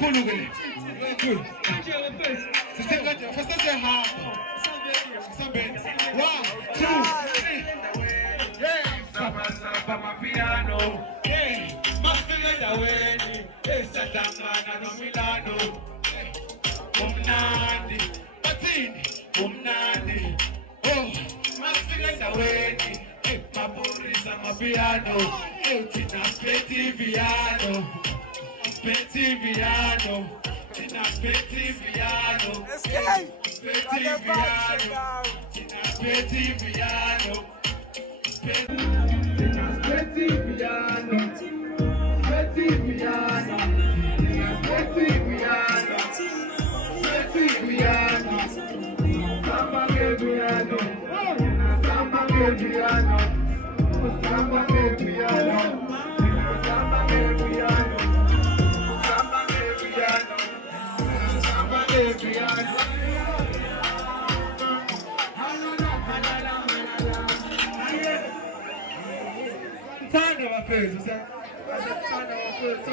Kulugale. Good. First say ha. One, two, three. Yeah. Samba piano. Yeah. Mafia da weni. Esa tangana no Milano. Umnandi. Batini. Umnandi. Oh. Mafia da weni. Maburisa mapiano. Tina Petiviano. Petiviano. Tina Petiviano. Petiviano. Tina Petiviano. Tina Petiviano. Petiviano. Petiviano. Petiviano. Samba Petiviano. Samba Petiviano. Samba Petiviano. Samba Petiviano. Turn our face, turn our face.